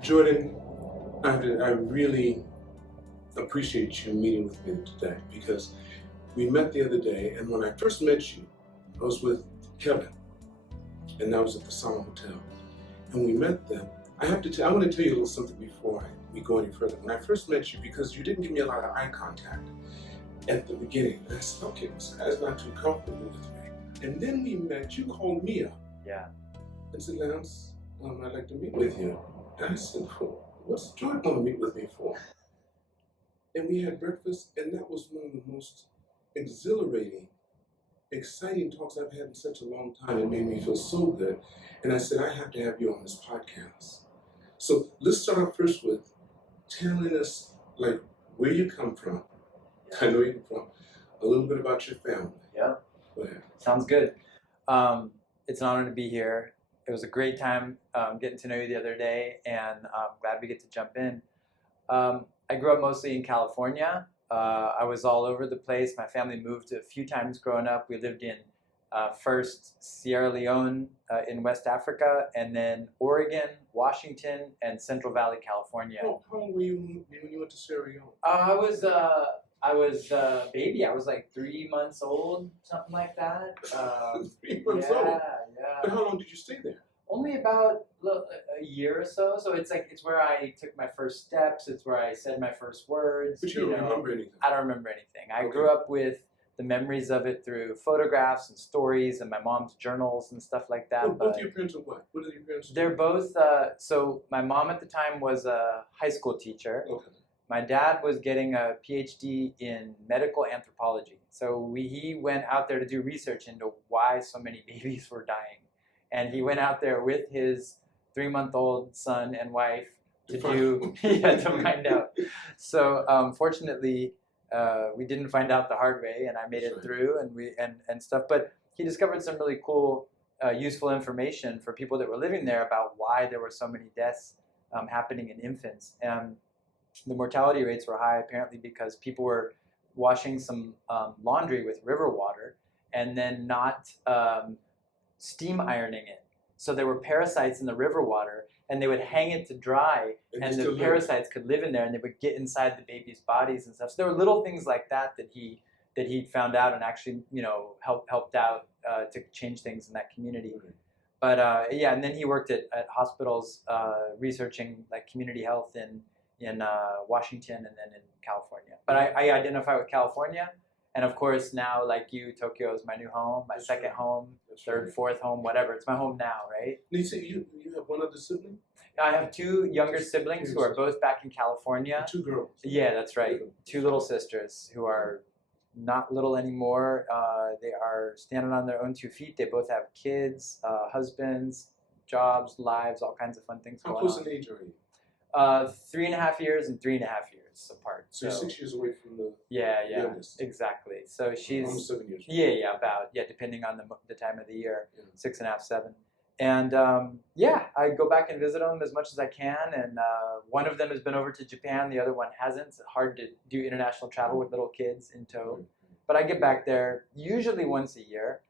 Jordan, I really appreciate you meeting with me today because we met the other day, and when I first met you, I was with Kevin, and that was at the Summer Hotel. And we met them. I want to tell you a little something before we go any further. When I first met you, because you didn't give me a lot of eye contact at the beginning, and I said, okay, this guy's not too comfortable with me. And then we met, you called me up. Yeah. And said, Lance, I'd like to meet with you. And I said, what's Jordan want to meet with me for? And we had breakfast, and that was one of the most exhilarating, exciting talks I've had in such a long time. It made me feel so good. And I said, I have to have you on this podcast. So let's start off first with telling us, like, where you come from. I know you're from. A little bit about your family. Yeah. Go ahead. Sounds good. It's an honor to be here. It was a great time getting to know you the other day, and I'm glad we get to jump in. I grew up mostly in California. I was all over the place. My family moved a few times growing up. We lived in first Sierra Leone in West Africa, and then Oregon, Washington, and Central Valley, California. How old were you when you went to Sierra Leone? I was a baby. I was like 3 months old, something like that. 3 months old? Yeah. But how long did you stay there? Only about a year or so. So it's where I took my first steps. It's where I said my first words. But you don't remember anything? I don't remember anything. I grew up with the memories of it through photographs and stories and my mom's journals and stuff like that. Well, both of your parents are what? What are your parents do? They're both, so my mom at the time was a high school teacher. Okay. My dad was getting a Ph.D. in medical anthropology. So he went out there to do research into why so many babies were dying. And he went out there with his 3-month-old son and wife to find out. So fortunately, we didn't find out the hard way, and I made it through, and stuff. But he discovered some really cool, useful information for people that were living there about why there were so many deaths happening in infants. And the mortality rates were high apparently because people were washing some laundry with river water and then not steam ironing it. So there were parasites in the river water, and they would hang it to dry, and the parasites could live in there, and they would get inside the baby's bodies and stuff. So there were little things like that he found out and actually helped out to change things in that community. But and then he worked at hospitals researching like community health in Washington and then in California. But I identify with California. And of course, now, like you, Tokyo is my new home, my second home, third, fourth home, whatever. It's my home now, right? You say you have one other sibling? I have 2 younger siblings who are both back in California. 2 girls? Yeah, that's right. 2 little sisters who are not little anymore. They are standing on their own 2 feet. They both have kids, husbands, jobs, lives, all kinds of fun things going on. How close in age are you? 3.5 years and 3.5 years apart. So you're 6 years away from the youngest. Exactly. So she's almost 7 years. Depending on the time of the year, 6.5, 7. And I go back and visit them as much as I can. And one of them has been over to Japan. The other one hasn't. It's hard to do international travel with little kids in tow. But I get back there usually once a year.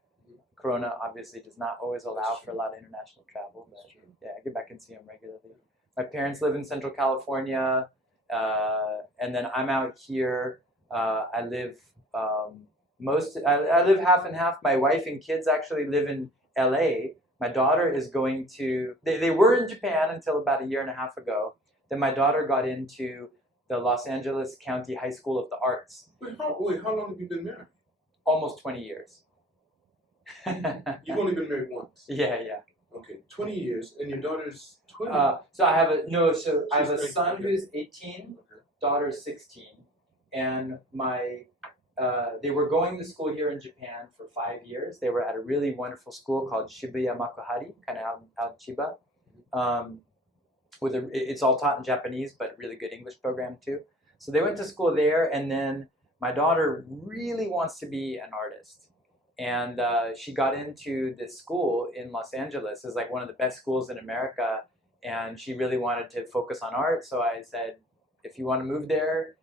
Corona obviously does not always allow for a lot of international travel. But I get back and see them regularly. My parents live in Central California, and then I'm out here. I live I live half and half. My wife and kids actually live in LA. My daughter is going to. They were in Japan until about a year and a half ago. Then my daughter got into the Los Angeles County High School of the Arts. Wait, how long have you been married? Almost 20 years. You've only been married once. Yeah. Okay, 20 years, and your daughter's 20. So I have a son who's 18, daughter's 16, and they were going to school here in Japan for 5 years. They were at a really wonderful school called Shibuya Makuhari, kind of out in Chiba. It's all taught in Japanese, but really good English program too. So they went to school there, and then my daughter really wants to be an artist. And she got into this school in Los Angeles. It's like one of the best schools in America. And she really wanted to focus on art. So I said, if you want to move there,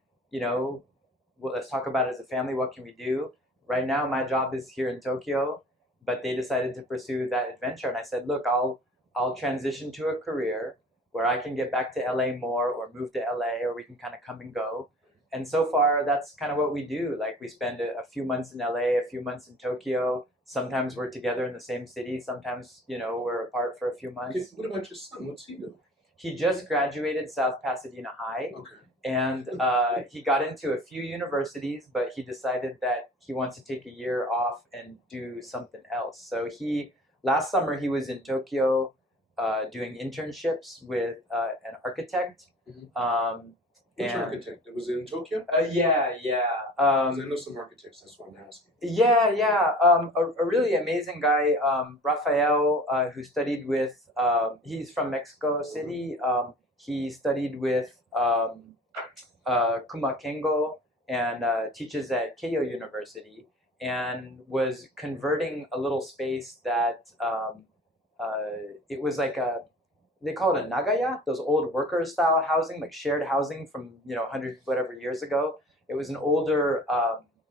let's talk about it as a family. What can we do? Right now, my job is here in Tokyo, but they decided to pursue that adventure. And I said, look, I'll transition to a career where I can get back to LA more or move to LA, or we can kind of come and go. And so far, that's kind of what we do. Like we spend a few months in LA, a few months in Tokyo. Sometimes we're together in the same city. Sometimes, we're apart for a few months. Okay, what about your son? What's he doing? He just graduated South Pasadena High. Okay. And he got into a few universities, but he decided that he wants to take a year off and do something else. So last summer he was in Tokyo doing internships with an architect. Mm-hmm. Which architect? It was in Tokyo? Yeah. Because I know some architects, that's why I'm asking. Yeah. A really amazing guy, Rafael, who studied with, he's from Mexico City. He studied with Kuma Kengo and teaches at Keio University, and was converting a little space that it was like they call it a nagaya, those old worker style housing, like shared housing from 100 whatever years ago. It was an older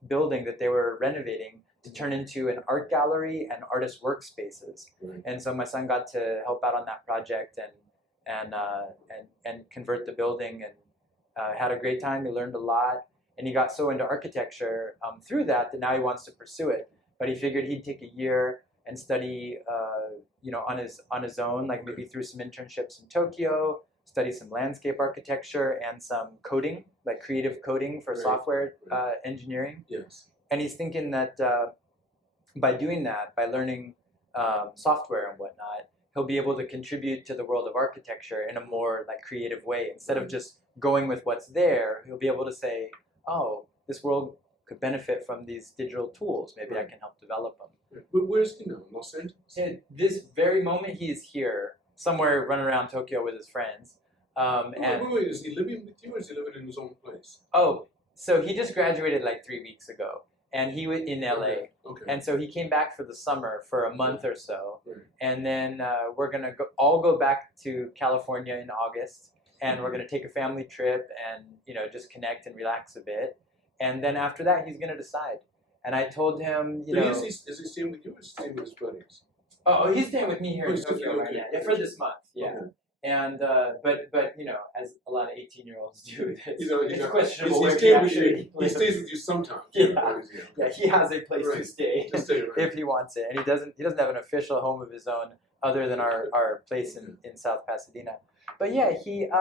building that they were renovating to turn into an art gallery and artist workspaces. Right. And so my son got to help out on that project and convert the building, and had a great time. He learned a lot, and he got so into architecture through that now he wants to pursue it. But he figured he'd take a year and study, on his own, like maybe through some internships in Tokyo, study some landscape architecture and some coding, like creative coding for software engineering. Yes. And he's thinking that by doing that, by learning software and whatnot, he'll be able to contribute to the world of architecture in a more like creative way. Instead of just going with what's there, he'll be able to say, oh, this world could benefit from these digital tools. Maybe I can help develop them. But where's he now? Los Angeles? At this very moment, he is here, somewhere running around Tokyo with his friends. Wait, is he living with you, or is he living in his own place? Oh, so he just graduated like 3 weeks ago, and he was in LA. Okay. And so he came back for the summer for a month or so, Right. and then we're gonna all go back to California in August, and we're gonna take a family trip and just connect and relax a bit, and then after that he's gonna decide. And I told him, Is he staying with you, or is he staying with his buddies? Oh, he's staying with me here in he's Tokyo right now. Yeah, for this month. Yeah. Okay. And but as a lot of 18-year-olds do, it's He questionable where he actually he stays with you sometimes. Yeah, he has a place to stay Right. if he wants it, and he doesn't have an official home of his own other than our place in South Pasadena. But yeah, he's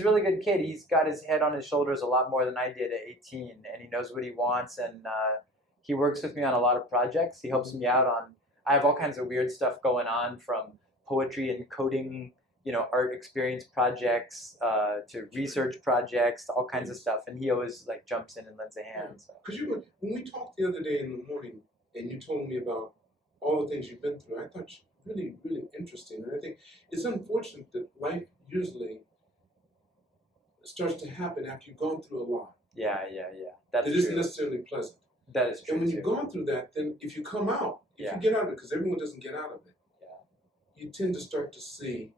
a really good kid. He's got his head on his shoulders a lot more than I did at 18, and he knows what he wants, and he works with me on a lot of projects. He helps me out on. I have all kinds of weird stuff going on, from poetry and coding, art experience projects, to research projects, to all kinds of stuff, and he always like jumps in and lends a hand. Because when we talked the other day in the morning, and you told me about all the things you've been through, I thought you really, really interesting. And I think it's unfortunate that life usually starts to happen after you've gone through a lot. Yeah. That's it true. isn't necessarily pleasant. That is true. And when you've gone through that, then if you come out, if you get out of it, because everyone doesn't get out of it, you tend to start to see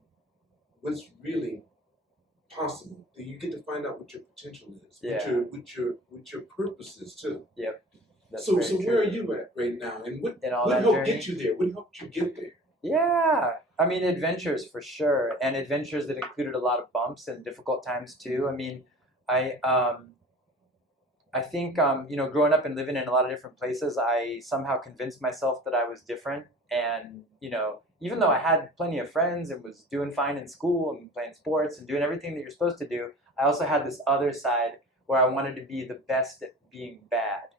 what's really possible. You get to find out what your potential is, what your purpose is too. Yep. That's so true. Where are you at right now, and what helped journey? Get you there? What helped you get there? Yeah, I mean, adventures for sure, and adventures that included a lot of bumps and difficult times too. I mean, I think growing up and living in a lot of different places, I somehow convinced myself that I was different, and even though I had plenty of friends and was doing fine in school and playing sports and doing everything that you're supposed to do, I also had this other side where I wanted to be the best at being bad.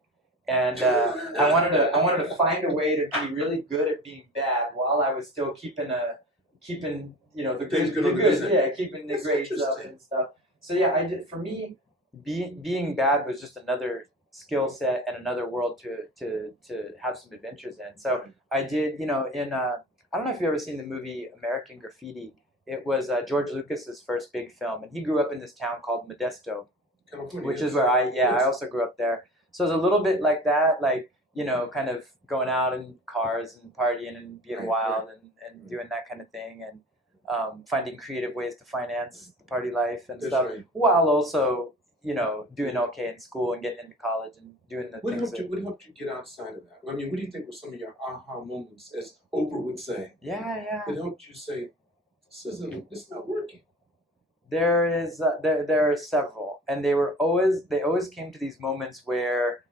And I wanted to find a way to be really good at being bad while I was still keeping the good, keeping the grades up and stuff. So yeah, I did. For me, being bad was just another skill set and another world to have some adventures in. So I did, I don't know if you've ever seen the movie American Graffiti. It was George Lucas's first big film, and he grew up in this town called Modesto, California, which is where I also grew up there. So it's a little bit like that, like, kind of going out in cars and partying and being wild and doing that kind of thing, and finding creative ways to finance the party life and stuff, while also, doing okay in school and getting into college and doing the things. What helped you get outside of that? I mean, what do you think were some of your aha moments, as Oprah would say? Yeah. What helped you say, It's not working. There are several, and they always came to these moments where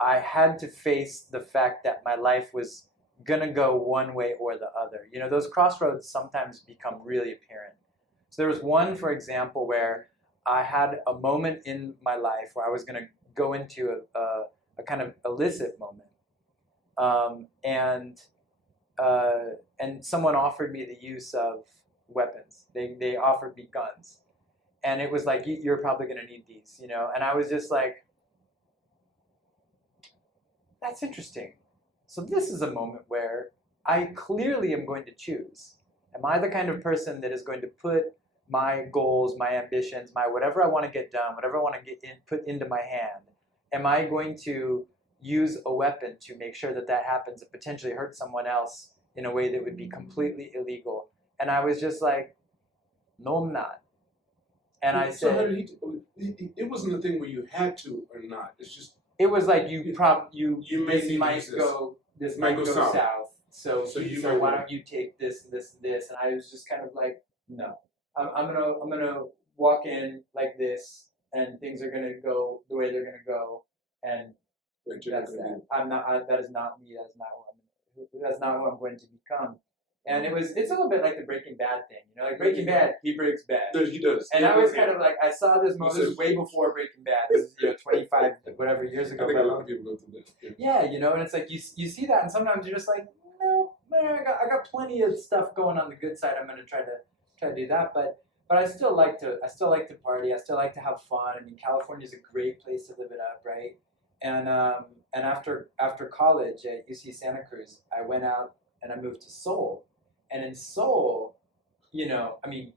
I had to face the fact that my life was gonna go one way or the other. You know, those crossroads sometimes become really apparent. So there was one, for example, where I had a moment in my life where I was gonna go into a kind of illicit moment, um, and and someone offered me the use of weapons. They offered me guns, and it was like, you're probably gonna need these, you know. And I was just like, that's interesting. So this is a moment where I clearly am going to choose. Am I the kind of person that is going to put my goals, my ambitions, my whatever I want to get done, whatever I want to put into my hand? Am I going to use a weapon to make sure that that happens and potentially hurt someone else in a way that would be completely illegal? And I was just like, no, I'm not. And I So how said, did it wasn't a thing where you had to or not. It's just it was like you this might go south. So why don't you take this and this and this? And I was just kind of like, no, I'm gonna walk in like this, and things are gonna go the way they're gonna go, and that's that. That is not me. That's not who I'm going to become. And it's a little bit like the Breaking Bad thing, you know, like Breaking Bad, he breaks bad. He does. And I was kind of like, I saw this moment, this was way before Breaking Bad. This is 25 whatever years ago. I think a lot of people go through that. Yeah, you know, and it's like you see that, and sometimes you're just like, no, man, I got plenty of stuff going on the good side. I'm gonna try to do that, but I still like to party. I still like to have fun. I mean, California is a great place to live it up, right? And after college at UC Santa Cruz, I went out and I moved to Seoul. And in Seoul, you know, I mean,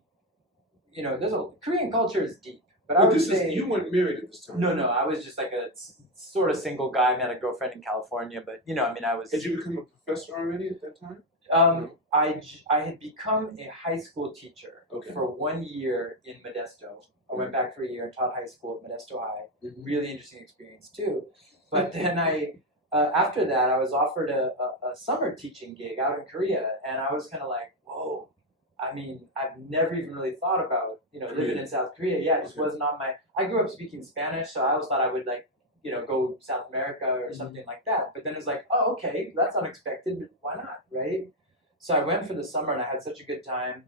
you know, Korean culture is deep. But I would say you weren't married at this time. No, I was just like a sort of single guy. I had a girlfriend in California, but you know, I mean, I was. Had you become a professor already at that time? No. I had become a high school teacher for 1 year in Modesto. I went back for a year and taught high school at Modesto High. Mm-hmm. Really interesting experience too. But then after that, I was offered a summer teaching gig out in Korea, and I was kind of like, whoa. I mean, I've never even really thought about, you know, living in South Korea. Yeah, it just wasn't on my. I grew up speaking Spanish, so I always thought I would like, you know, go South America or something like that. But then it was like, oh, okay, that's unexpected, but why not, right? So I went for the summer, and I had such a good time,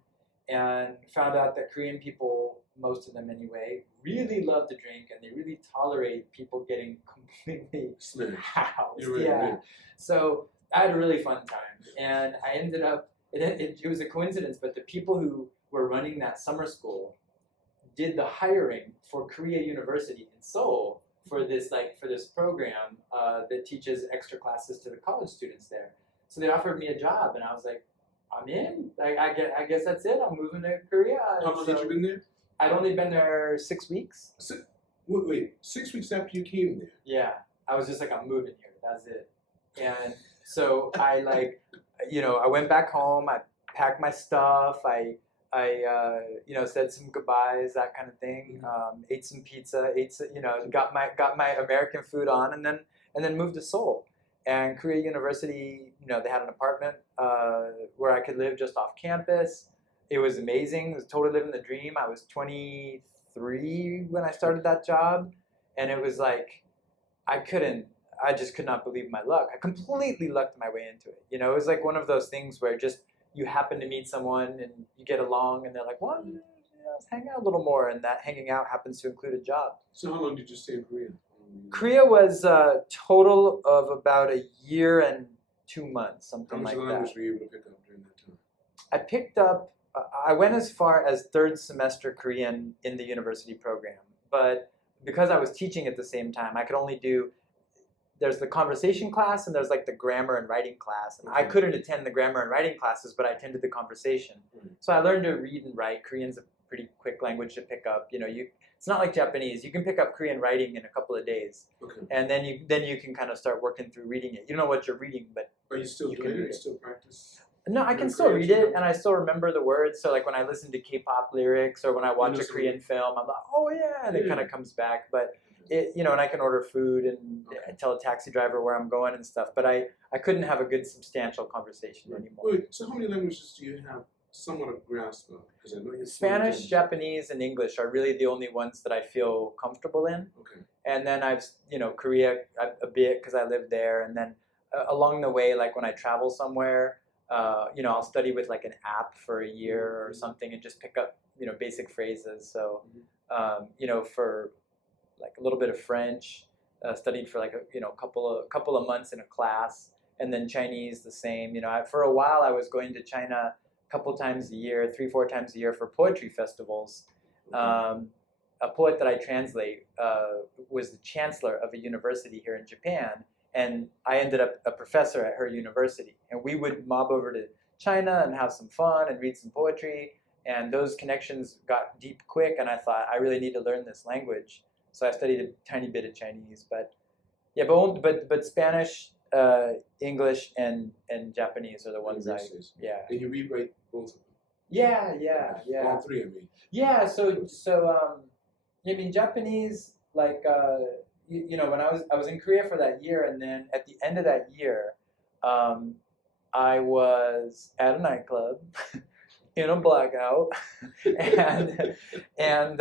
and found out that Korean people, most of them anyway, really love to drink, and they really tolerate people getting completely housed. Yeah. So I had a really fun time, and I ended up. It was a coincidence, but the people who were running that summer school did the hiring for Korea University in Seoul for this program that teaches extra classes to the college students there. So they offered me a job, and I was like, I'm in. Like I guess that's it. I'm moving to Korea. How long had you been there? I'd only been there 6 weeks. Wait, 6 weeks after you came there? Yeah, I was just like, I'm moving here. That's it. And so I I went back home. I packed my stuff. I said some goodbyes, that kind of thing. Ate some pizza. Got my American food on, and then moved to Seoul. And Korea University, they had an apartment where I could live just off campus. It was amazing. It was totally living the dream. I was 23 when I started that job, and it was like I just could not believe my luck. I completely lucked my way into it. It was like one of those things where just you happen to meet someone and you get along, and they're like, well, let's hang out a little more, and that hanging out happens to include a job. So how long did you stay in Korea? Korea was a total of about 1 year and 2 months, something like that. How much language were you able to pick up during that time? I picked up, I went as far as 3rd semester Korean in the university program, but because I was teaching at the same time, I could only do, there's the conversation class and there's like the grammar and writing class. And I couldn't attend the grammar and writing classes, but I attended the conversation. So I learned to read and write. Korean's a pretty quick language to pick up. It's not like Japanese. You can pick up Korean writing in a couple of days, and then you can kind of start working through reading it. You don't know what you're reading, but are you still doing it? You still practice? No, I can still read it, and I still remember the words. So like when I listen to K-pop lyrics or when I watch a Korean film, I'm like, oh yeah, and it kind of comes back. But and I can order food and tell a taxi driver where I'm going and stuff. But I couldn't have a good substantial conversation anymore. Wait, so how many languages do you have somewhat a grasp of? Because I know you're Spanish, fluent in- Japanese, and English are really the only ones that I feel comfortable in. Okay. And then I've, Korea a bit because I lived there. And then along the way, like when I travel somewhere, I'll study with like an app for a year or something and just pick up, basic phrases. So, for like a little bit of French, studied for like a couple of months in a class, and then Chinese the same. For a while I was going to China a couple times a year, 3-4 times a year for poetry festivals. A poet that I translate was the chancellor of a university here in Japan, and I ended up a professor at her university. And we would mob over to China and have some fun and read some poetry. And those connections got deep quick, and I thought I really need to learn this language. So I studied a tiny bit of Chinese, but yeah, but Spanish, English, and Japanese are the ones yeah. And you rewrite both of them. Yeah. All three, I mean. Yeah, I mean, Japanese, like, when I was in Korea for that year, and then at the end of that year, I was at a nightclub in a blackout, and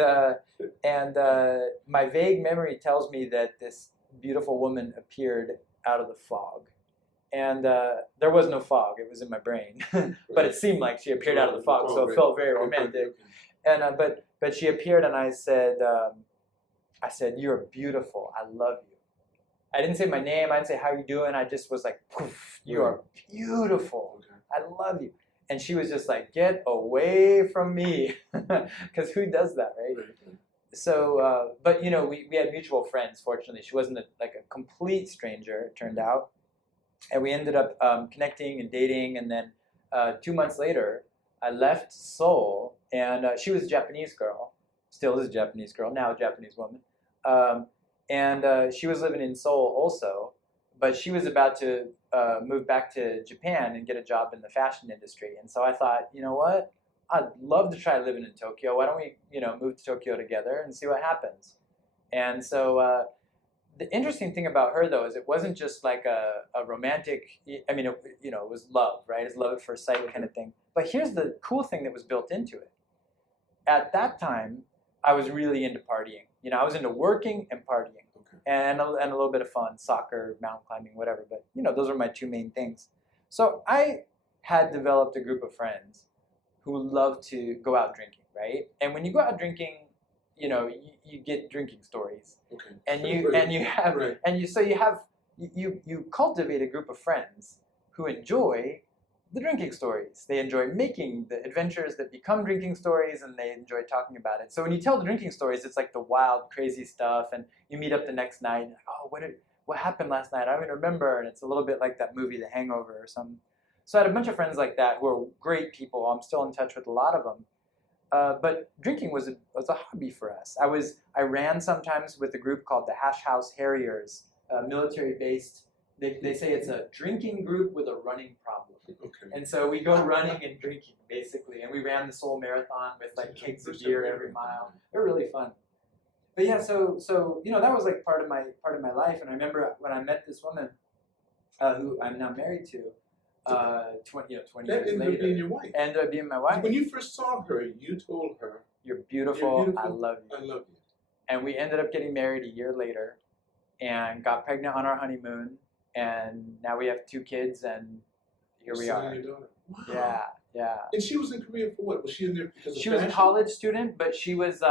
my vague memory tells me that this beautiful woman appeared out of the fog. And there was no fog; it was in my brain, but it seemed like she appeared out of the fog, so it felt very romantic. And but she appeared, and I said, "You're beautiful. I love you." I didn't say my name. I didn't say how you doing. I just was like, "Poof, you are beautiful. I love you." And she was just like, "Get away from me," because who does that, right? So, but we had mutual friends. Fortunately, she wasn't like a complete stranger. It turned out, and we ended up connecting and dating. And then 2 months later, I left Seoul, and she was a Japanese girl, still is a Japanese girl, now a Japanese woman. And she was living in Seoul also, but she was about to move back to Japan and get a job in the fashion industry. And so I thought, you know what? I'd love to try living in Tokyo. Why don't we, move to Tokyo together and see what happens? And so the interesting thing about her, though, is it wasn't just like a romantic, I mean, it was love, right? It's love at first sight kind of thing. But here's the cool thing that was built into it. At that time, I was really into partying. I was into working and partying, and a little bit of fun, soccer, mountain climbing, whatever. But, those were my two main things. So I had developed a group of friends who loved to go out drinking, right? And when you go out drinking, you get drinking stories, and you cultivate a group of friends who enjoy the drinking stories. They enjoy making the adventures that become drinking stories, and they enjoy talking about it. So when you tell the drinking stories, it's like the wild, crazy stuff, and you meet up the next night. And, oh, what happened last night? I don't even remember. And it's a little bit like that movie, The Hangover, or something. So I had a bunch of friends like that who are great people. I'm still in touch with a lot of them. But drinking was a hobby for us. I ran sometimes with a group called the Hash House Harriers, military-based. They say it's a drinking group with a running problem. And so we go running and drinking, basically. And we ran the Seoul Marathon with like kegs of beer every mile. They're really fun. But yeah, so that was like part of my life. And I remember when I met this woman, who I'm now married to, 20 years later. Ended up being your wife. Ended up being my wife. When you first saw her, you told her, You're beautiful. I love you. I love you. And we ended up getting married a year later, and got pregnant on our honeymoon. And now we have 2 kids, and here we are. Your daughter. Wow. Yeah. And she was in Korea for what? Was she in there because of She was a college student, but she was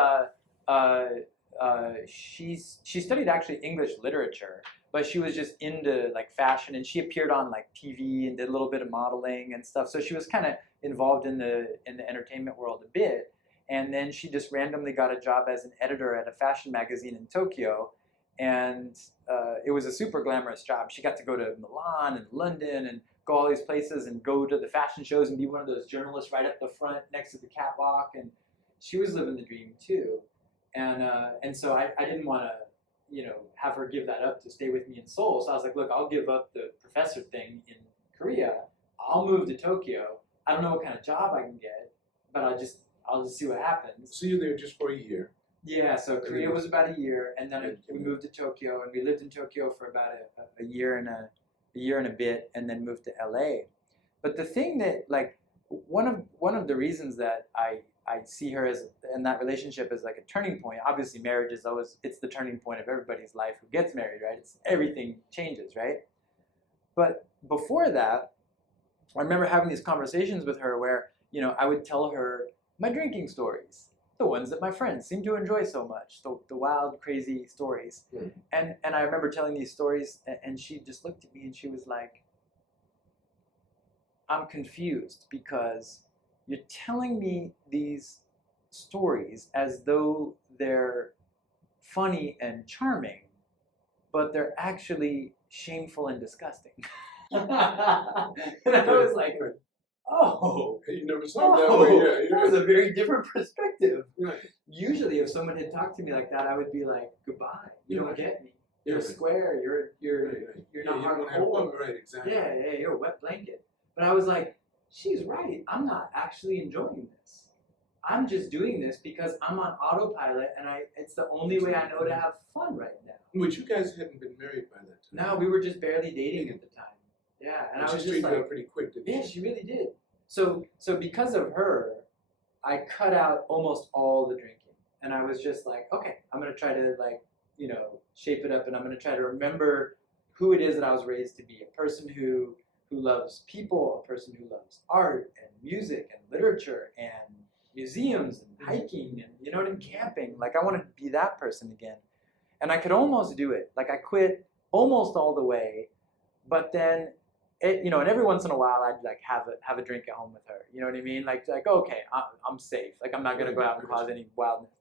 she studied actually English literature, but she was just into like fashion, and she appeared on like TV and did a little bit of modeling and stuff. So she was kind of involved in the entertainment world a bit. And then she just randomly got a job as an editor at a fashion magazine in Tokyo. And it was a super glamorous job. She got to go to Milan and London and go all these places and go to the fashion shows and be one of those journalists right up the front next to the catwalk. And she was living the dream too. And so I didn't want to, have her give that up to stay with me in Seoul. So I was like, look, I'll give up the professor thing in Korea. I'll move to Tokyo. I don't know what kind of job I can get, but I'll just see what happens. So you're there just for a year. Yeah, so Korea was about a year, and then we moved to Tokyo, and we lived in Tokyo for about a year and a bit, and then moved to LA. But the thing that, like, one of the reasons that I see her as in that relationship as like a turning point. Obviously, marriage is always it's the turning point of everybody's life who gets married, right? It's everything changes, right? But before that, I remember having these conversations with her where I would tell her my drinking stories, the ones that my friends seem to enjoy so much, the wild, crazy stories. Mm. And I remember telling these stories, and she just looked at me and she was like, I'm confused because you're telling me these stories as though they're funny and charming, but they're actually shameful and disgusting. And I was like, oh, You never saw it that way. Yeah, that was a very different perspective. Right. Usually, if someone had talked to me like that, I would be like, goodbye. You don't get me. You're a square. You're not hard to hold. Right, exactly. Yeah, you're a wet blanket. But I was like, she's right. I'm not actually enjoying this. I'm just doing this because I'm on autopilot, and it's the only way I know to have fun right now. But you guys hadn't been married by that time. No, we were just barely dating at the time. Yeah, and I was just like, pretty quick, didn't yeah, she? she really did. So because of her, I cut out almost all the drinking, and I was just like, okay, I'm gonna try to shape it up, and I'm gonna try to remember who it is that I was raised to be, a person who loves people, a person who loves art and music and literature and museums and hiking and camping. Like I want to be that person again, and I could almost do it. Like I quit almost all the way, but then. And every once in a while I'd like have a drink at home with her. You know what I mean? Like okay, I'm safe. Like I'm not gonna go out and cause any wildness.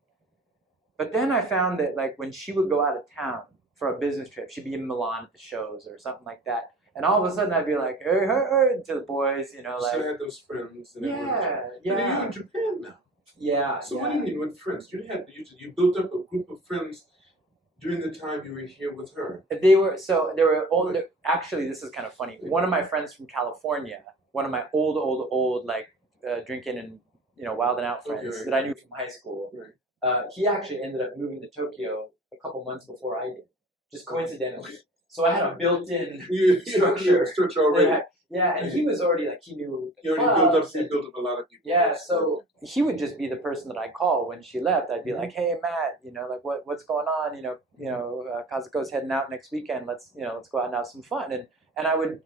But then I found that like when she would go out of town for a business trip, she'd be in Milan at the shows or something like that. And all of a sudden I'd be like, hey, to the boys, like. So I had those friends. And yeah. But you're in Japan now. Yeah. So what do you mean with friends? You built up a group of friends during the time you were here with her. They were old. Actually, this is kind of funny. One of my friends from California, one of my old like drinking and wilding out friends that I knew from high school. Right. He actually ended up moving to Tokyo a couple months before I did, just coincidentally. So I had a built-in structure already. And he was already like he knew. He already built up a lot of people. Yeah, so he would just be the person that I call when she left. I'd be like, "Hey, Matt, like what's going on? Kazuko's heading out next weekend. Let's go out and have some fun." And I would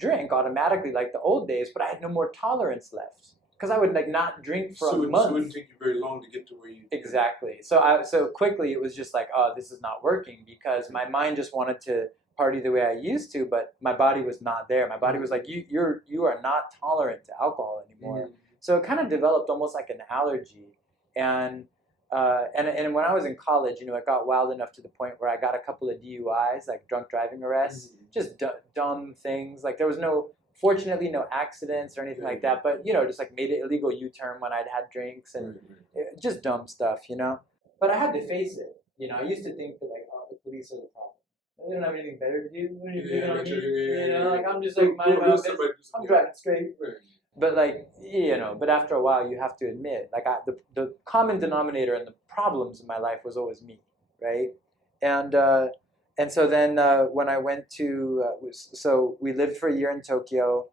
drink automatically like the old days, but I had no more tolerance left because I would like not drink for a month. So it wouldn't take you very long to get to where you. Exactly. So quickly it was just like, oh, this is not working because my mind just wanted to party the way I used to, but my body was not there. My body was like, you are not tolerant to alcohol anymore. Mm-hmm. So it kind of developed almost like an allergy. And when I was in college, it got wild enough to the point where I got a couple of DUIs, like drunk driving arrests, just dumb things. Like there was fortunately no accidents or anything like that, but just like made an illegal U-turn when I'd had drinks and just dumb stuff, But I had to face it. I used to think that like, oh, the police are the problem. They don't have anything better to do. What are you doing on me? Like I'm just like minding my own business. I'm driving straight. Right. But like but after a while you have to admit, like the common denominator and the problems in my life was always me, right? And so then when I went to so we lived for a year in Tokyo,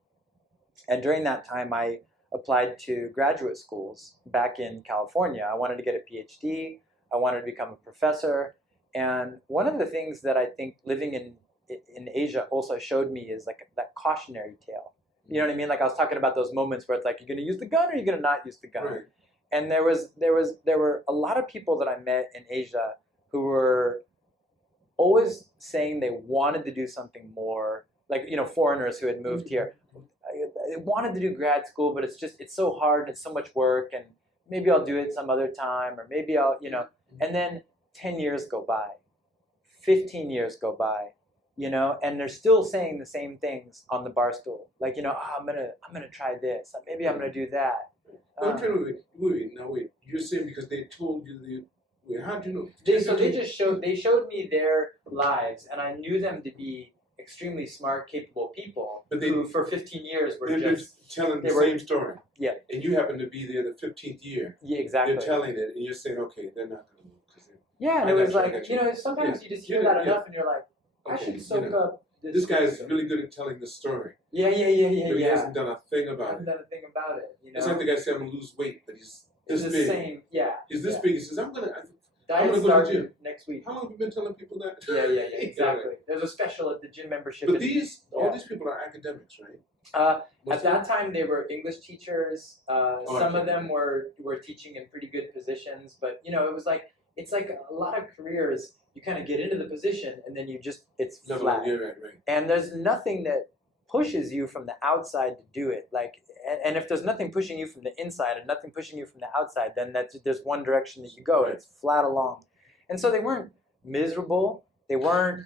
and during that time I applied to graduate schools back in California. I wanted to get a Ph.D. I wanted to become a professor. And one of the things that I think living in Asia also showed me is like that cautionary tale. You know what I mean? Like I was talking about those moments where it's like, you're going to use the gun or you're going to not use the gun. Right. And there were a lot of people that I met in Asia who were always saying they wanted to do something more, like foreigners who had moved here. They wanted to do grad school, but it's so hard and it's so much work, and maybe I'll do it some other time, or maybe I'll and then 10 years go by, 15 years go by, and they're still saying the same things on the bar stool. Like, I'm gonna try this. Maybe I'm gonna do that. Wait. You're saying because they told you how'd you know? They showed me their lives, and I knew them to be extremely smart, capable people who for 15 years were just telling the same story. Yeah. And you happen to be there the 15th year. Yeah, exactly. They're telling it, and you're saying, okay, they're not going to move. Yeah, and it was like, sometimes you just hear that enough, and you're like, I should soak up this guy is really good at telling the story. Yeah. But he hasn't done a thing I about haven't it. done a thing about it. You know, It's like the guy said, I'm gonna lose weight, but he's it's this the big. same. Yeah. He's this big. He says, I'm gonna Diet go to the starting gym. next week. How long have you been telling people that? Yeah, exactly. There's a special at the gym membership. But all these people are academics, right? At that time, they were English teachers. Some of them were teaching in pretty good positions, but you know, it's like a lot of careers. You kind of get into the position, and then it's flat. Right. And there's nothing that pushes you from the outside to do it. Like, and if there's nothing pushing you from the inside and nothing pushing you from the outside, then there's one direction that you go. Right. It's flat along. And so they weren't miserable. They weren't,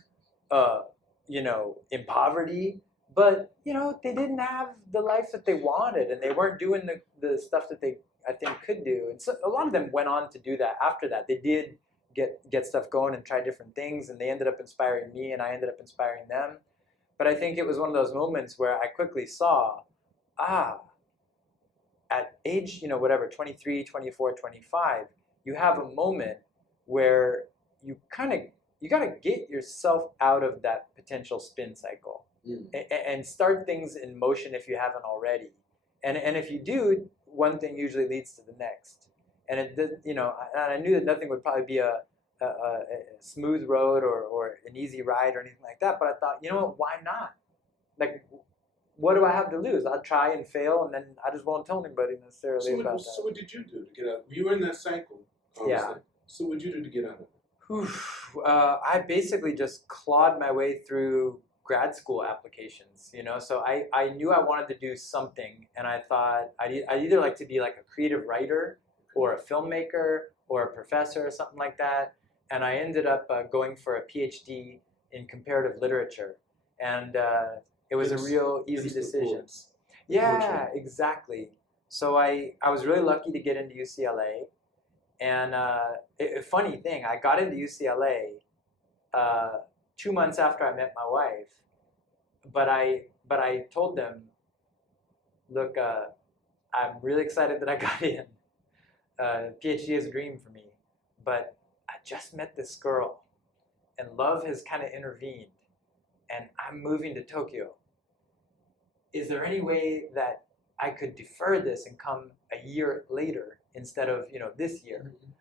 in poverty. But they didn't have the life that they wanted, and they weren't doing the stuff that they, I think, could do. And so a lot of them went on to do that after that. They did get stuff going and try different things, and they ended up inspiring me, and I ended up inspiring them. But I think it was one of those moments where I quickly saw, at age, 23, 24, 25, you have a moment where you got to get yourself out of that potential spin cycle and start things in motion if you haven't already. And if you do, one thing usually leads to the next. And I knew that nothing would probably be a smooth road or an easy ride or anything like that. But I thought, you know what, why not? Like, what do I have to lose? I'll try and fail, and then I just won't tell anybody necessarily about that. So what did you do to get out? You were in that cycle, obviously. Yeah. So what did you do to get out of it? I basically just clawed my way through grad school applications, So I knew I wanted to do something, and I thought I'd either like to be like a creative writer or a filmmaker or a professor or something like that. And I ended up going for a Ph.D. in comparative literature. And it was a real easy decision. Yeah, exactly. So I was really lucky to get into UCLA. And a funny thing, I got into UCLA 2 months after I met my wife. But I told them, look, I'm really excited that I got in. PhD is a dream for me. But I just met this girl, and love has kind of intervened, and I'm moving to Tokyo. Is there any way that I could defer this and come a year later instead of this year? Mm-hmm.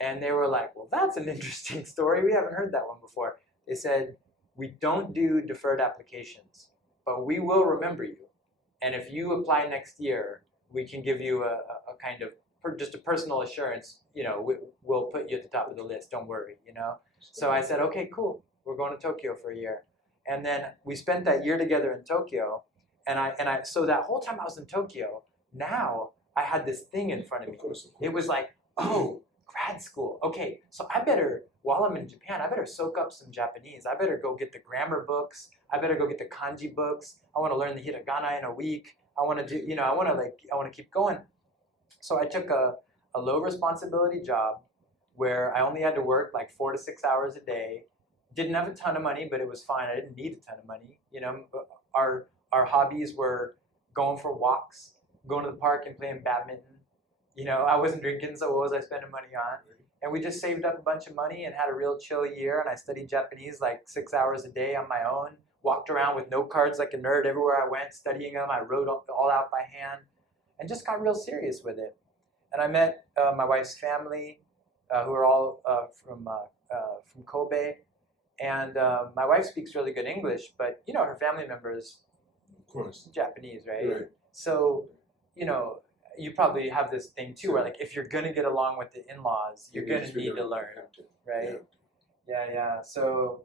And they were like, well, that's an interesting story. We haven't heard that one before. They said, we don't do deferred applications, but we will remember you. And if you apply next year, we can give you a kind of just a personal assurance, we'll put you at the top of the list. Don't worry, So I said, okay, cool. We're going to Tokyo for a year. And then we spent that year together in Tokyo. So that whole time I was in Tokyo, now I had this thing in front of me. Of course. It was like, oh, grad school. Okay, so I better, while I'm in Japan, I better soak up some Japanese. I better go get the grammar books. I better go get the kanji books. I want to learn the hiragana in a week. I want to do, I want to keep going. So I took a low responsibility job where I only had to work like 4 to 6 hours a day. Didn't have a ton of money, but it was fine. I didn't need a ton of money. Our hobbies were going for walks, going to the park and playing badminton. I wasn't drinking, so what was I spending money on? And we just saved up a bunch of money and had a real chill year. And I studied Japanese like 6 hours a day on my own. Walked around with note cards like a nerd everywhere I went, studying them. I wrote all out by hand. And just got real serious with it. And I met my wife's family, who are all from Kobe. And my wife speaks really good English, but her family members, of course, Japanese, right? So, you probably have this thing too, where like if you're gonna get along with the in-laws, you're gonna need to learn, right? Yeah. So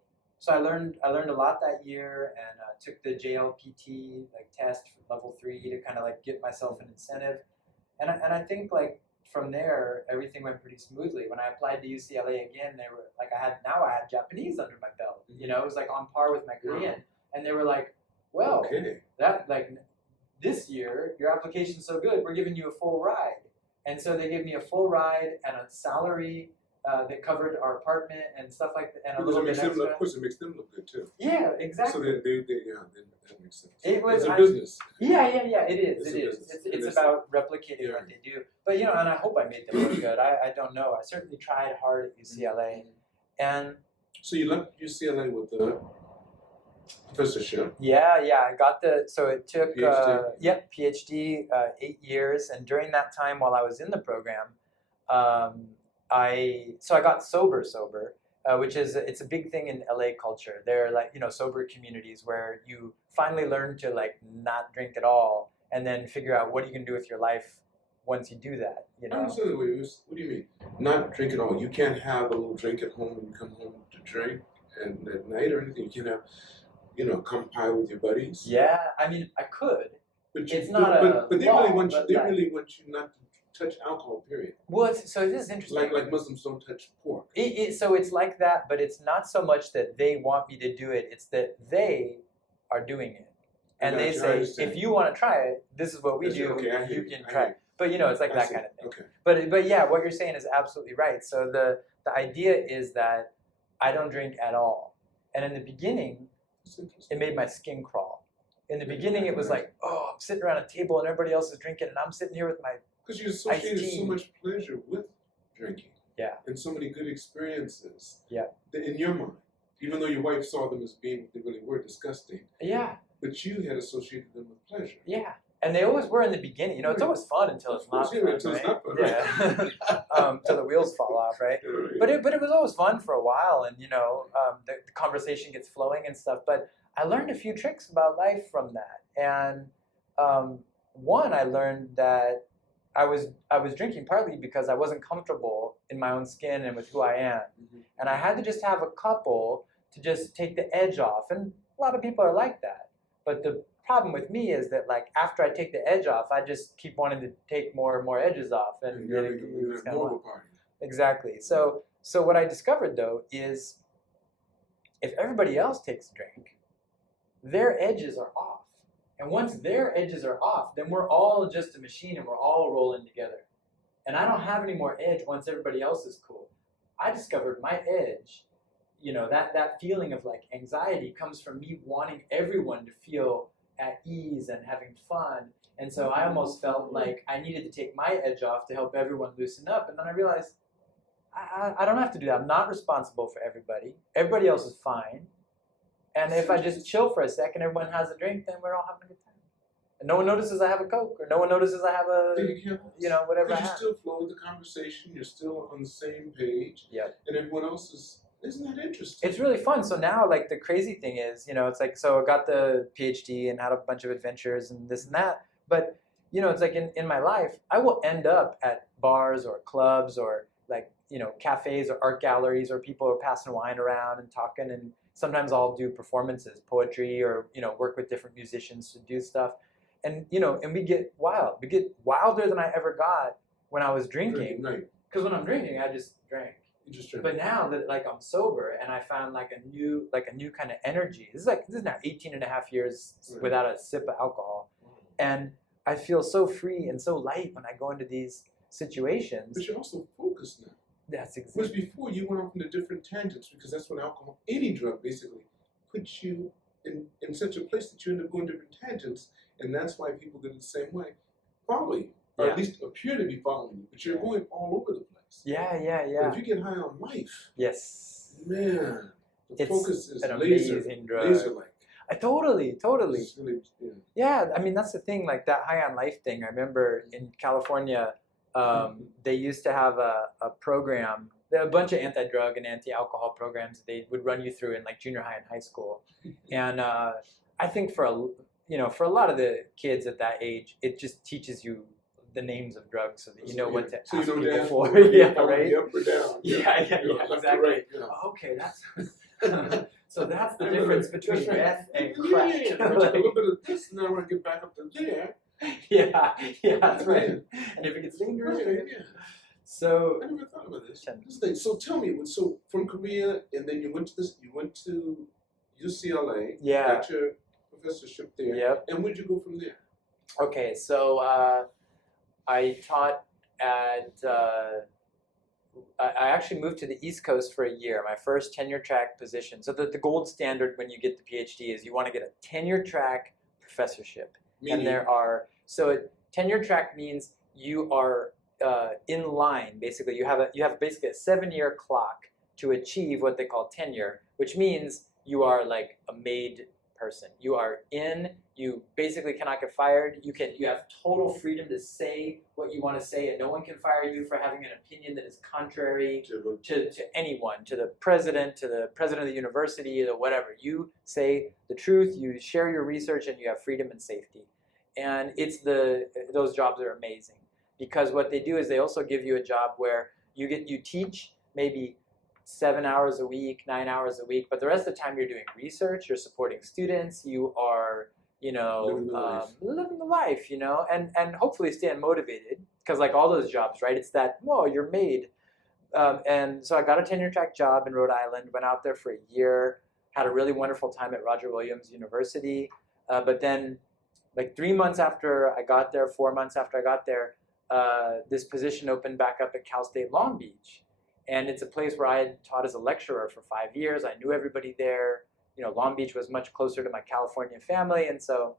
I learned a lot that year, and took the JLPT test for level 3 to kind of get myself an incentive, and I think from there everything went pretty smoothly. When I applied to UCLA again, they were like I had Japanese under my belt. It was on par with my Korean, and they were like, well, that this year your application's so good, we're giving you a full ride. And so they gave me a full ride and a salary that covered our apartment and stuff like that. And a little bit extra. Of course, it makes them look good too. Yeah, exactly. So that makes sense. It's a business. Yeah, it is. It's about replicating what they do. But and I hope I made them look good. I don't know. I certainly tried hard at UCLA, and so you left UCLA with Professorship. Yeah, yeah. I got so it took, PhD. PhD, 8 years. And during that time while I was in the program, um, I got sober, which is, it's a big thing in LA culture. There are like, sober communities where you finally learn to like not drink at all and then figure out what you can do with your life once you do that, I don't say that way. What do you mean? Not drink at all. You can't have a little drink at home when you come home to drink and at night or anything. You can't have, come pie with your buddies. Yeah, I mean, I could. But it's not but they law, really want you. but They like, really want you not to touch alcohol. Period. Well, so this is interesting. Like Muslims don't touch pork. So it's like that, but it's not so much that they want me to do it. It's that they are doing it, and they say, if you want to try it, this is what we do. Okay, you can try it. But it's like that kind of thing. Okay. But yeah, what you're saying is absolutely right. So the idea is that I don't drink at all, and in the beginning, it made my skin crawl. In the beginning, it was like, oh, I'm sitting around a table and everybody else is drinking, and I'm sitting here with my because you associated so much pleasure with drinking. Yeah. And so many good experiences. Yeah. In your mind, even though your wife saw them as being what they really were, disgusting. Yeah. But you had associated them with pleasure. Yeah. And they always were in the beginning. It's always fun until it's not fun. Until it's not fun, right? Yeah. Until the wheels fall off, right? But it was always fun for a while, and the conversation gets flowing and stuff. But I learned a few tricks about life from that. And one, I learned that I was drinking partly because I wasn't comfortable in my own skin and with who I am. Mm-hmm. And I had to just have a couple to just take the edge off. And a lot of people are like that. But the problem with me is that like after I take the edge off, I just keep wanting to take more and more edges off. And you're kind of party. Exactly. So what I discovered though is if everybody else takes a drink, their edges are off. And once their edges are off, then we're all just a machine and we're all rolling together. And I don't have any more edge once everybody else is cool. I discovered my edge, that feeling of like anxiety comes from me wanting everyone to feel at ease and having fun. And so I almost felt like I needed to take my edge off to help everyone loosen up. And then I realized I don't have to do that. I'm not responsible for everybody. Everybody else is fine. And if I just chill for a second, everyone has a drink, then we're all having a good time. And no one notices I have a Coke, or no one notices I have whatever I have. You still flow with the conversation. You're still on the same page. Yep. And everyone else isn't that interesting? It's really fun. So now, like, the crazy thing is, it's like, so I got the PhD and had a bunch of adventures and this and that. But, it's like in my life, I will end up at bars or clubs or like, cafes or art galleries or people are passing wine around and talking, and sometimes I'll do performances, poetry, or work with different musicians to do stuff, and and we get wild. We get wilder than I ever got when I was drinking. Because when I'm drinking, I just drank. You just drank. But now that like I'm sober and I found like a new kind of energy. This is now 18 and a half years without a sip of alcohol, and I feel so free and so light when I go into these situations. But you're also focused now. That's exactly. Whereas before you went off into different tangents, because that's what alcohol, any drug basically, puts you in such a place that you end up going different tangents, and that's why people get the same way, follow you, or at least appear to be following you, but you're going all over the place. Yeah. But if you get high on life, yes, man, the focus is an laser, amazing drug. Laser-like. Totally. Really, yeah, I mean that's the thing, like that high on life thing. I remember in California. They used to have a program, a bunch of anti-drug and anti-alcohol programs that they would run you through in like junior high and high school. And I think for a lot of the kids at that age, it just teaches you the names of drugs so that you know what to ask people for. Yeah, right? Up or down. Yeah, exactly. Right, Okay, that's so that's the difference between meth and crack. A little bit of this, and then I want to get back up to there. Yeah, that's right. And if it gets dangerous, so I never thought about this. So tell me, so from Korea, and then you went to UCLA. Yeah. Got your professorship there. Yep. And where'd you go from there? Okay, so I taught at. I actually moved to the East Coast for a year. My first tenure track position. So the gold standard when you get the PhD is you want to get a tenure track professorship. Meaning? And there are, tenure track means you are in line, basically. You have basically a 7-year clock to achieve what they call tenure, which means you are like a made person. You are in. You basically cannot get fired. You have total freedom to say what you want to say, and no one can fire you for having an opinion that is contrary to anyone, to the president of the university, or whatever. You say the truth. You share your research, and you have freedom and safety. And those jobs are amazing because what they do is they also give you a job where you teach maybe 7 hours a week, 9 hours a week, but the rest of the time you're doing research, you're supporting students, you are, living the life, and hopefully staying motivated because like all those jobs, right? It's that, whoa, you're made. And so I got a tenure track job in Rhode Island, went out there for a year, had a really wonderful time at Roger Williams University, but then like 3 months after I got there, 4 months after I got there, this position opened back up at Cal State Long Beach. And it's a place where I had taught as a lecturer for 5 years. I knew everybody there. Long Beach was much closer to my California family. And so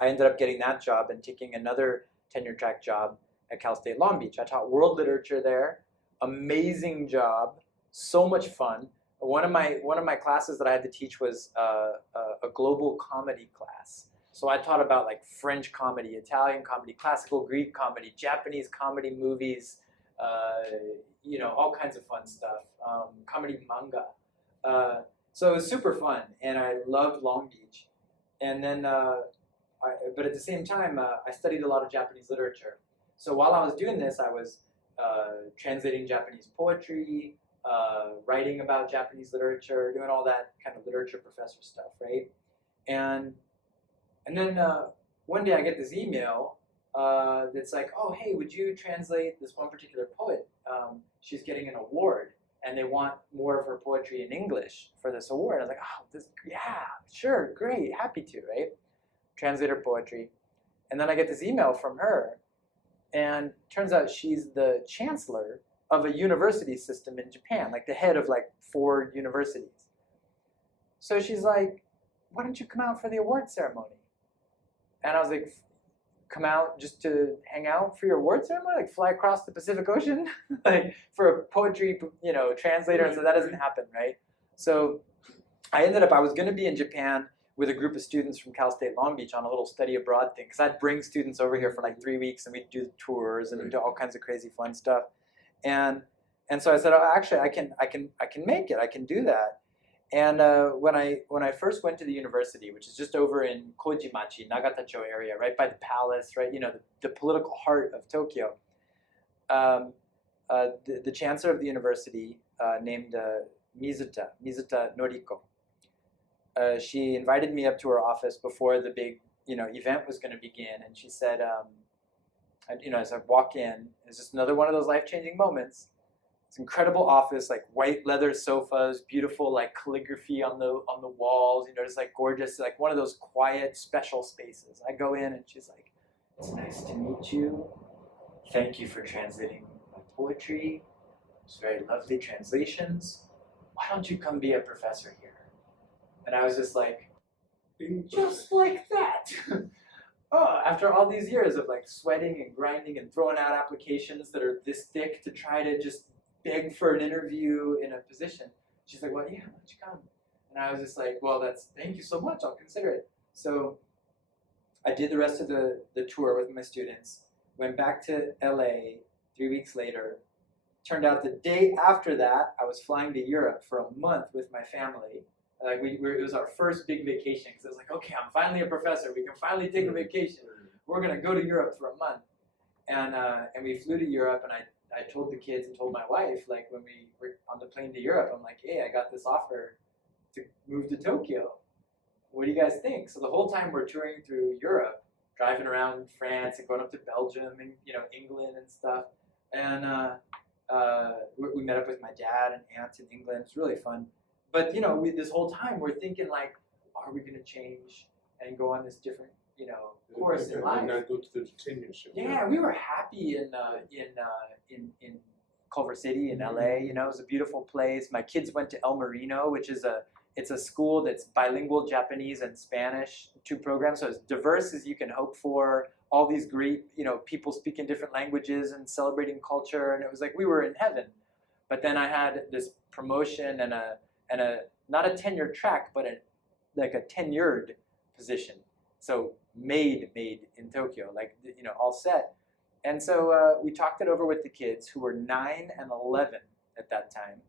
I ended up getting that job and taking another tenure track job at Cal State Long Beach. I taught world literature there. Amazing job. So much fun. One of my classes that I had to teach was a global comedy class. So I taught about like French comedy, Italian comedy, classical Greek comedy, Japanese comedy movies, all kinds of fun stuff, comedy manga. So it was super fun, and I loved Long Beach. And then, but at the same time, I studied a lot of Japanese literature. So while I was doing this, I was translating Japanese poetry, writing about Japanese literature, doing all that kind of literature professor stuff, right? And then one day I get this email that's like, oh, hey, would you translate this one particular poet? She's getting an award, and they want more of her poetry in English for this award. I was like, oh, yeah, sure, great, happy to, right? Translate her poetry. And then I get this email from her, and turns out she's the chancellor of a university system in Japan, like the head of like 4 universities. So she's like, why don't you come out for the award ceremony? And I was like, come out just to hang out for your award ceremony? Like fly across the Pacific Ocean? Like for a poetry, translator, and so that doesn't happen, right? So I was gonna be in Japan with a group of students from Cal State Long Beach on a little study abroad thing, because I'd bring students over here for like 3 weeks and we'd do tours and do all kinds of crazy fun stuff. And so I said, oh, actually I can make it, I can do that. And when I first went to the university, which is just over in Kojimachi, Nagatacho area, right by the palace, right, the political heart of Tokyo, the chancellor of the university named Mizuta Noriko, she invited me up to her office before the big event was going to begin, and she said, as I walk in, it's just another one of those life-changing moments. It's an incredible office, like white leather sofas, beautiful like calligraphy on the walls, just like gorgeous, like one of those quiet, special spaces. I go in and she's like, it's nice to meet you. Thank you for translating my poetry. It's very lovely translations. Why don't you come be a professor here? And I was just like, just like that. Oh, after all these years of like sweating and grinding and throwing out applications that are this thick to try to just beg for an interview in a position. She's like, well, yeah, why don't you come? And I was just like, well, thank you so much, I'll consider it. So I did the rest of the tour with my students, went back to LA 3 weeks later. Turned out the day after that, I was flying to Europe for a month with my family. Like it was our first big vacation, because I was like, okay, I'm finally a professor, we can finally take a vacation. We're gonna go to Europe for a month. And we flew to Europe, and I told the kids and told my wife, like when we were on the plane to Europe, I'm like, hey, I got this offer to move to Tokyo. What do you guys think? So the whole time we're touring through Europe, driving around France and going up to Belgium and England and stuff. And we met up with my dad and aunt in England. It's really fun. But this whole time we're thinking like, are we going to change and go on this different course in life? Not go to the tenureship. Yeah, we were happy in Culver City in LA. It was a beautiful place. My kids went to El Marino, which is it's a school that's bilingual Japanese and Spanish, 2 programs, so as diverse as you can hope for. All these great people speaking different languages and celebrating culture, and it was like we were in heaven. But then I had this promotion and a not a tenure track, but like a tenured position. So made in Tokyo, like, you know, all set. And so we talked it over with the kids who were 9 and 11 at that time.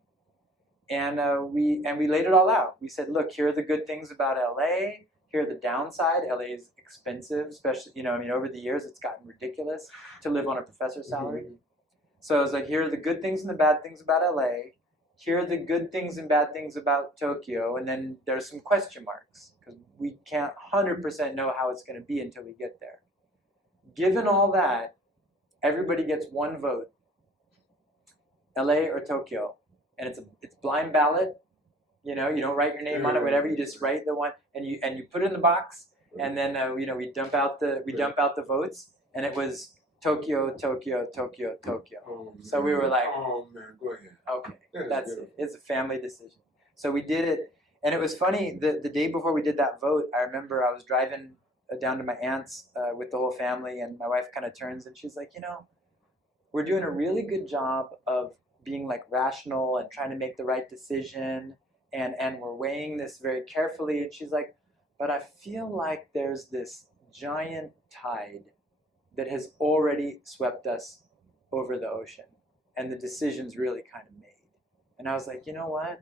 And we laid it all out. We said, look, here are the good things about LA. Here are the downside. LA is expensive, especially, you know, I mean, over the years, it's gotten ridiculous to live on a professor's salary. Mm-hmm. So I was like, here are the good things and the bad things about LA. Here are the good things and bad things about Tokyo. And then there's some question marks because we can't 100% know how it's going to be until we get there. Given all that, everybody gets one vote, LA or Tokyo. And it's blind ballot. You know, you don't write your name on it, whatever. You just write the one, and you put it in the box, and then you know, we dump out the votes, and it was Tokyo, Tokyo, Tokyo, Tokyo. Oh, so we were like, oh man, go ahead. Okay, that's it. It's a family decision. So we did it, and it was funny. The day before we did that vote, I remember I was driving down to my aunt's with the whole family, and my wife kind of turns and she's like, you know, we're doing a really good job of being like rational and trying to make the right decision, and we're weighing this very carefully. And she's like, but I feel like there's this giant tide that has already swept us over the ocean, and the decision's really kind of made. And I was like, you know what?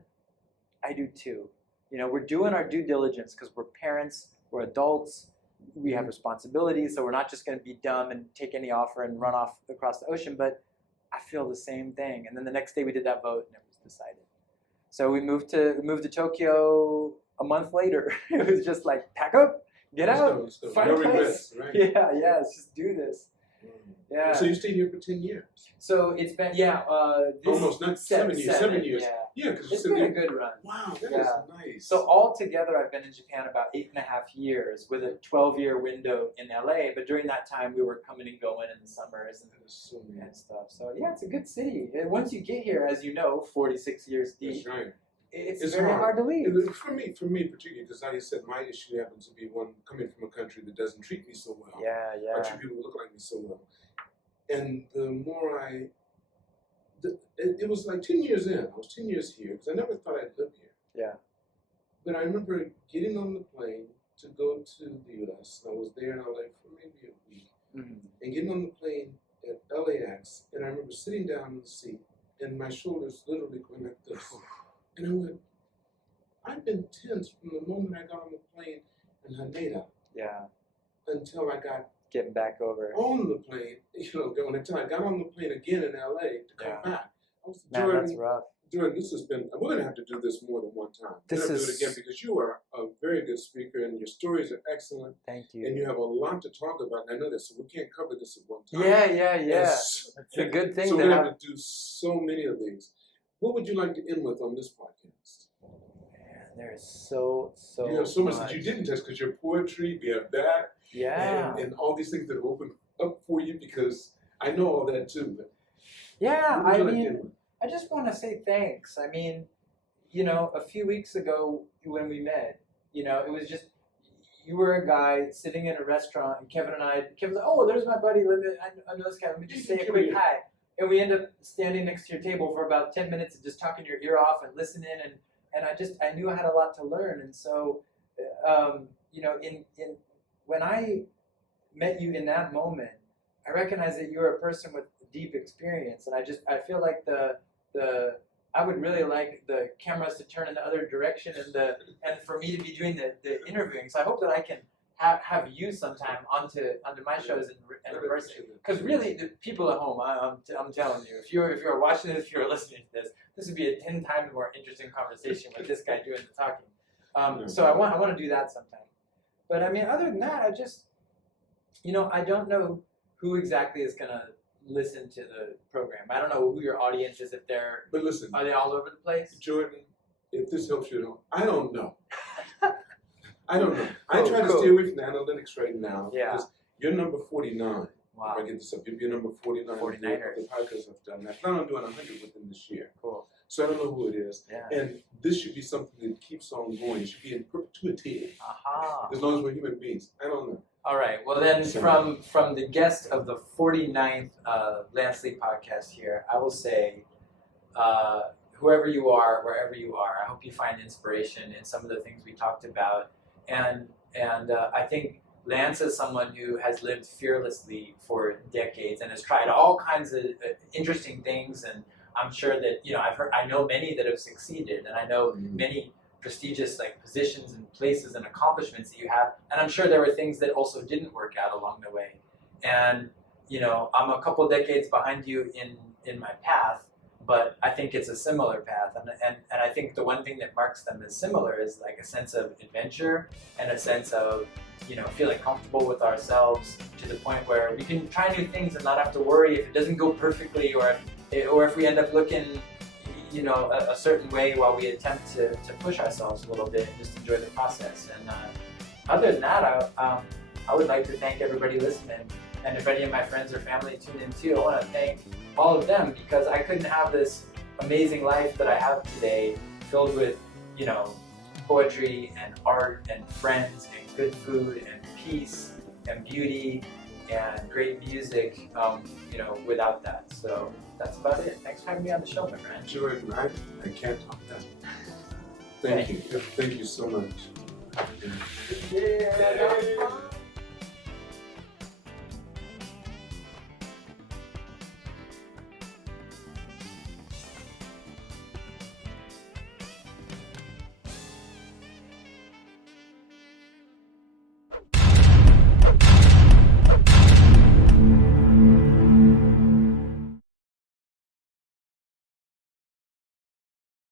I do too. You know, we're doing our due diligence because we're parents, we're adults, we have responsibilities, so we're not just going to be dumb and take any offer and run off across the ocean, but I feel the same thing. And then the next day we did that vote and it was decided. So we moved to Tokyo a month later. It was just like, pack up, get out, find a place. Regrets, right? Yeah, let's just do this. Yeah. So you stayed here for 10 years. So it's been, almost not 7 years. 7 years. Yeah, because it's been a good run. Wow, that is nice. So altogether, I've been in Japan about 8.5 years with a 12-year window in LA. But during that time, we were coming and going in the summers and stuff. So yeah, it's a good city. And once you get here, as you know, 46 years deep, that's right. It's very hard to leave. For me particularly, because like I said, my issue happens to be one coming from a country that doesn't treat me so well. Yeah. Or treat people who look like me so well. And the more it was like 10 years in. I was 10 years here because I never thought I'd live here. Yeah. But I remember getting on the plane to go to the U.S. I was there in LA for maybe a week. Mm-hmm. And getting on the plane at LAX, and I remember sitting down in the seat, and my shoulders literally going like this. And I went, I've been tense from the moment I got on the plane in Haneda. Yeah. Until I got getting back over on the plane, until I got on the plane again in LA to come back. Man, that's rough. Jordan, this has been, we're going to have to do this more than one time. We're going to do it again because you are a very good speaker and your stories are excellent. Thank you. And you have a lot to talk about. And I know that, so we can't cover this at one time. Yeah. It's a good thing so we're going to have to do so many of these. What would you like to end with on this podcast? Man, there's so you have so much that you didn't touch because your poetry, you have that. Yeah. And all these things that have opened up for you because I know all that too. But yeah, I mean, I just want to say thanks. I mean, you know, a few weeks ago when we met, you know, it was just, you were a guy sitting in a restaurant and Kevin's like, oh, there's my buddy. I know this guy. Let me just say a quick hi. And we end up standing next to your table for about 10 minutes and just talking your ear off and listening. And I knew I had a lot to learn. And so, you know, when I met you in that moment, I recognized that you're a person with deep experience. And I feel like I would really like the cameras to turn in the other direction and for me to be doing the interviewing. So I hope that I can have you sometime onto my shows and reverse it. Because really, the people at home, I'm telling you, if you're watching this, if you're listening to this would be a 10 times more interesting conversation with this guy doing the talking. So I want to do that sometime. But I mean, other than that, I just, you know, I don't know who exactly is gonna listen to the program. I don't know who your audience is. But listen, are they all over the place? Jordan, if this helps you at all, I don't know. I don't know. I try to stay away from the analytics right now. Yeah. Because you're number 49. Wow. If I get this up, you'll be number 49. 49ers. The podcast I've done. I plan on doing 100 within this year. Cool. So I don't know who it is. Yeah. And this should be something that keeps on going. It should be in perpetuity. Aha. As long as we're human beings. I don't know. All right. Well, then from the guest of the 49th Lance Lee podcast here, I will say, whoever you are, wherever you are, I hope you find inspiration in some of the things we talked about. And I think Lance is someone who has lived fearlessly for decades and has tried all kinds of interesting things. And I'm sure that, you know, I know many that have succeeded, and I know many prestigious like positions and places and accomplishments that you have. And I'm sure there were things that also didn't work out along the way. And, you know, I'm a couple decades behind you in my path, but I think it's a similar path. And I think the one thing that marks them as similar is like a sense of adventure and a sense of, you know, feeling comfortable with ourselves to the point where we can try new things and not have to worry if it doesn't go perfectly, or if we end up looking, you know, a certain way while we attempt to push ourselves a little bit and just enjoy the process. And other than that, I would like to thank everybody listening, and if any of my friends or family tuned in too. I want to thank all of them, because I couldn't have this amazing life that I have today, filled with, you know, poetry and art and friends and good food and peace and beauty and great music, you know, without that. So that's about it. Thanks for having me on the show, my friend. Jordan, I can't talk that. Thank you. Thank you so much. Yeah.